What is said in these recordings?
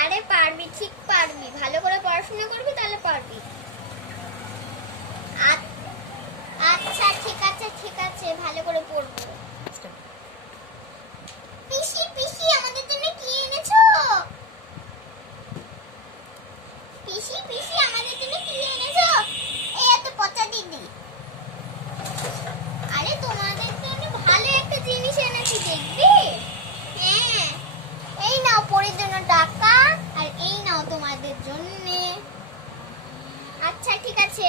আরে পারবি, ঠিক পারবি, ভালো করে পড়াশোনা করবি তাহলে পারবি। আচ্ছা ঠিক আছে ভালো করে পড়বো। পিসি পিসি আমাদের জন্য কি এনেছো? পিসি পিসি আমাদের জন্য কি এনেছো? এই এত পচা দিদি। আরে তোমাদের জন্য ভালো একটা জিনিস এনেছি, দেখবি? হ্যাঁ, এই নাও পরির জন্য টাকা, আর এই নাও তোমাদের জন্য। আচ্ছা ঠিক আছে।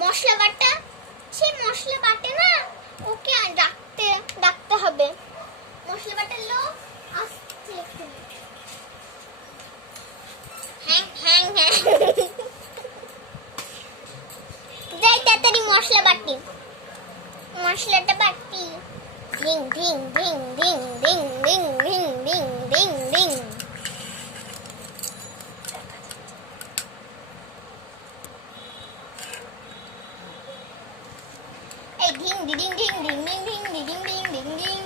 মশলা বাটা, সে মশলা বাটে না, ওকে ডাকতে হবে। মশলা বাটার লোক আসছে একটু। হ্যাঁ হ্যাঁ হ্যাঁ, যাই তাড়াতাড়ি মশলা বাটি, মশলাটা বাটি। ধিং ধিং ধিং ধিং ধিং ধিং ধিং ধিং ধিং ধিং। এই Dhing ding ding ding ding ding ding ding ding ding.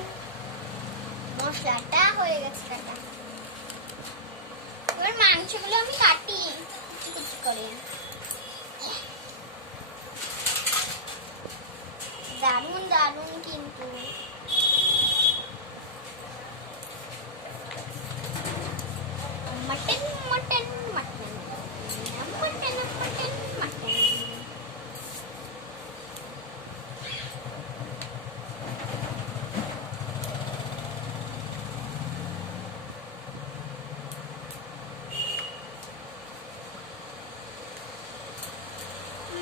মশলাটা হয়ে গেছে কাটা। এবার মাংসগুলো আমি কাটি কুচি কুচি করে। দারুণ দারুণ কিন্তু। Mutton mutton mutton mutton mutton mutton.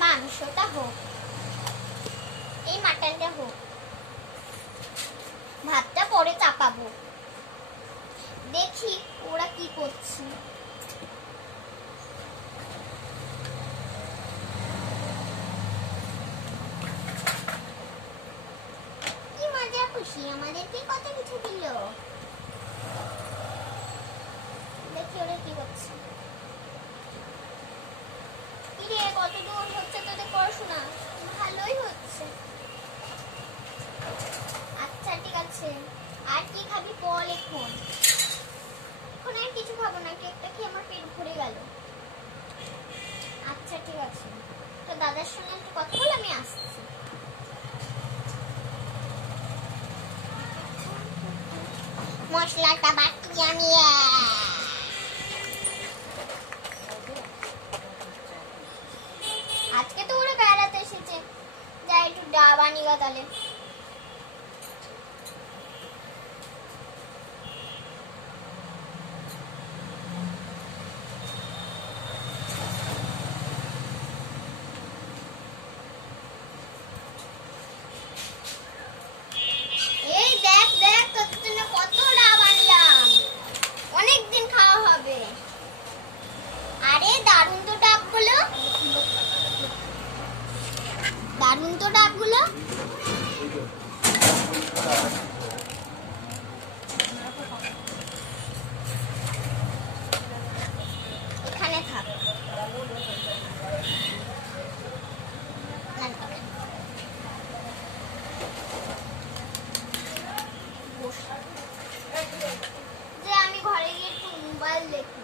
মাংসটা হোক, এই মাটনটা হোক, ভাতটা পরে চাপাবো। দেখি ওরা কি করছে। কি মজা খুশি, আমাদেরকে কত কিছু দিল। দেখি ওরা কি করছে। কিরে কত দূর হচ্ছে তোদের পড়াশোনা? ভালোই হচ্ছে। আচ্ছা ঠিক আছে, আর কি খাবি বল এখন? এখন আর কিছু খাবো না, কেকটা খেয়ে আমার পেট ভরে গেল। আচ্ছা ঠিক আছে, তো দাদার সঙ্গে একটু কথা বলে আমি আসছি। মশলাটা বাটি আমি। আজকে তো ওরা বেড়াতে এসেছে, যাই একটু ডাব আনি গা তাহলে। এই দেখ দেখ তোদের জন্য কত ডাব আনলাম, অনেকদিন খাওয়া হবে। আরে দারুণ তো ডাবগুলো, দারুণ তো ডাবগুলো। এখানে থাক। যে আমি ঘরে গিয়ে একটু মোবাইল দেখি।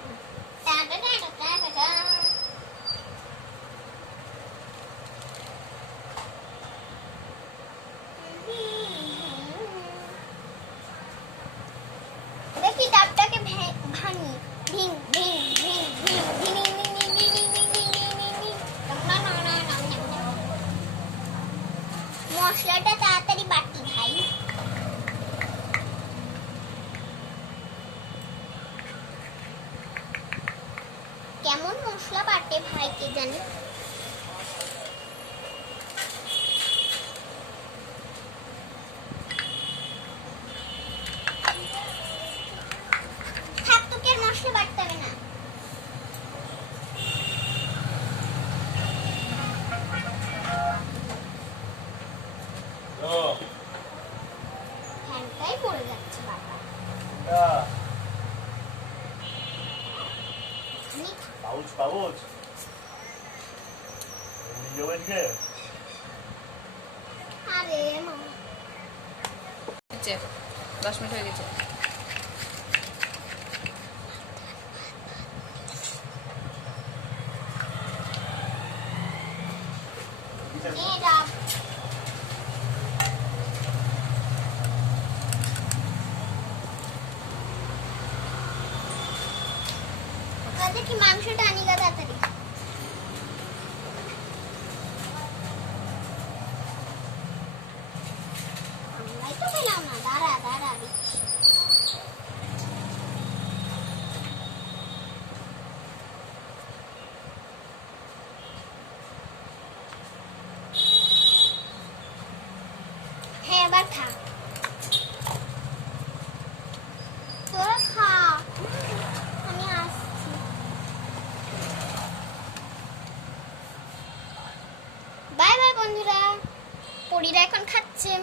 দেখি ডাবটাকে ভাঙি। ধিং ধিং ধিং ধিং ধিং ধিং ধিং ধিং ধিং ধিং ধিং ধিং ধিং। মশলাটা তাড়াতাড়ি বাটি ভাই। কেমন মশলা বাটে ভাই কে জানে। থাক, তোকে আর মশলা বাটতে হবে না। ফ্যানটাই পড়ে যাচ্ছে বাবা। পাউচ পাউচ নিয়ে আরে মামা, 10 মিনিট হয়ে গেছে। নিয়ে যাও। ওদের কি মাংসটা আনি গা তাড়াতাড়ি। আমরাই তো পেলাম না, দাঁড়া দাঁড়া দিচ্ছি। হ্যাঁ এবার খা, তোরা খা, আমি আসছি। বাই বাই বন্ধুরা, পরীরা এখন খাচ্ছে।